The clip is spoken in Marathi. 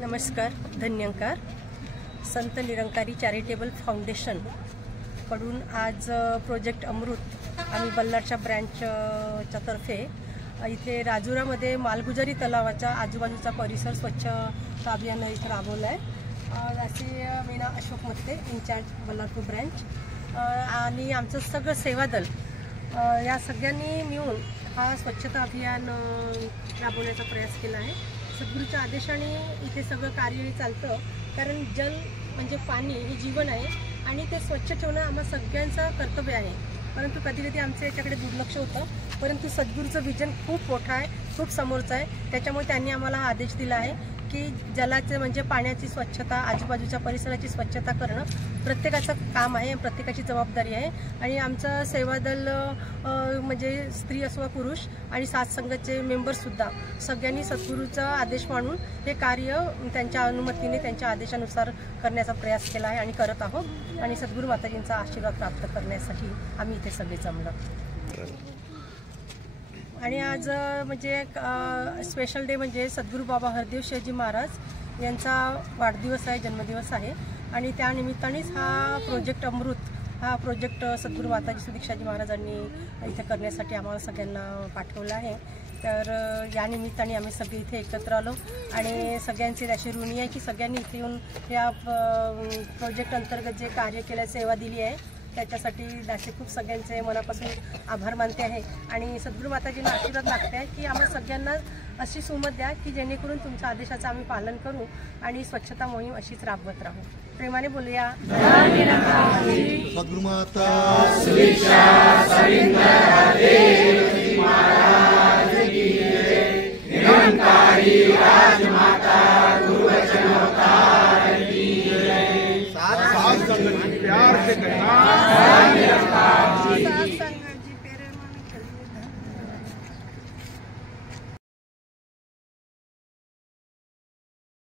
नमस्कार, धन्यंकार. संत निरंकारी चॅरिटेबल फाउंडेशन कडून आज प्रोजेक्ट अमृत आम्ही बल्लारच्या ब्रँचच्या तर्फे इथे राजुरामध्ये मालगुजारी तलावाचा आजूबाजूचा परिसर स्वच्छ अभियान इथे राबवलं आहे. असे मीना अशोक मत्ते, इन्चार्ज बल्लारपूर ब्रँच, आणि आमचं सगळं सेवादल या सगळ्यांनी मिळून हा स्वच्छता अभियान राबवण्याचा प्रयास केला आहे. सद्गुरूच्या आदेशाने इथे सगळं कार्य चालतं, कारण जल म्हणजे पाणी हे जीवन आहे आणि ते स्वच्छ ठेवणं आम्हा सगळ्यांचं कर्तव्य आहे. परंतु कधी कधी आमचं याच्याकडे दुर्लक्ष होतं. परंतु सद्गुरूचं विजन खूप मोठं आहे, खूप समोरचं आहे. त्याच्यामुळे त्यांनी आम्हाला हा आदेश दिला आहे की जलाचे म्हणजे पाण्याची स्वच्छता, आजूबाजूच्या परिसराची स्वच्छता करणं प्रत्येकाचं काम आहे, प्रत्येकाची जबाबदारी आहे. आणि आमचं सेवादल म्हणजे स्त्री असो पुरुष आणि साथसंघाचे मेंबर्ससुद्धा सगळ्यांनी सद्गुरूचा आदेश मानून हे कार्य त्यांच्या अनुमतीने, त्यांच्या आदेशानुसार करण्याचा प्रयास केला आहे आणि करत आहोत. आणि सद्गुरू माताजींचा आशीर्वाद प्राप्त करण्यासाठी आम्ही इथे सगळे जमलो. आणि आज म्हणजे एक स्पेशल डे म्हणजे सद्गुरू बाबा हरदेव शेठजी महाराज यांचा वाढदिवस आहे, जन्मदिवस आहे. आणि त्या निमित्तानेच हा प्रोजेक्ट अमृत हा प्रोजेक्ट सद्गुरू माताजी सुदीक्षाजी महाराजांनी इथे करण्यासाठी आम्हाला सगळ्यांना पाठवलं आहे. तर या निमित्ताने आम्ही सगळे इथे एकत्र आलो आणि सगळ्यांची अशी ऋणी आहे की सगळ्यांनी इथे येऊन या प्रोजेक्ट अंतर्गत जे कार्य केलं, सेवा दिली आहे, त्याच्यासाठी दाशी खूप सगळ्यांचे मनापासून आभार मानते आहे. आणि सद्गुरू माताजींना आशीर्वाद मागते आहे की आम्हाला सगळ्यांना अशी सुमत द्या की जेणेकरून तुमच्या आदेशाचं आम्ही पालन करू आणि स्वच्छता मोहीम अशीच राबवत राहू. प्रेमाने बोलूया. सद्गुरू माता